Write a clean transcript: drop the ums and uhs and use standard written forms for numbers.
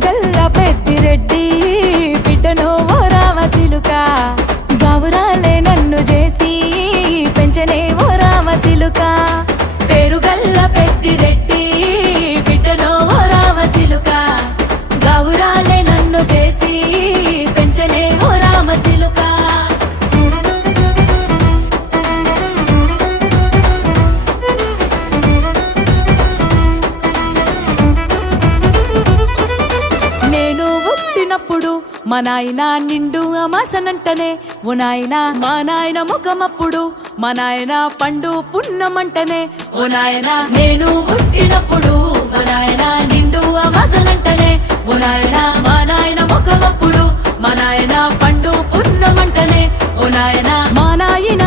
పేరుగల్ల పెద్దిరెడ్డి బిడ్డను ఓ రామసిలుక గౌరాలే నన్ను చేసి పెంచనే ఓ రామసిలుక పేరుగల్ల పెద్దిరెడ్డి బిడ్డను ఓ రామసిలుక గౌరాలే నన్ను చేసి పెంచనే ఓ రామసిలుక మా నాయన నిండు అమాసనంటనే ఓ నాయన మా నాయన ముఖమప్పుడు మా నాయన పండు పున్నమంటనే ఓ నాయన నేను పుట్టినప్పుడు మా నాయన నిండు అమాసనంటనే ఓ నాయన మా నాయన ముఖమప్పుడు మా నాయన పండు పున్నమంటనే ఓ నాయన మా నాయన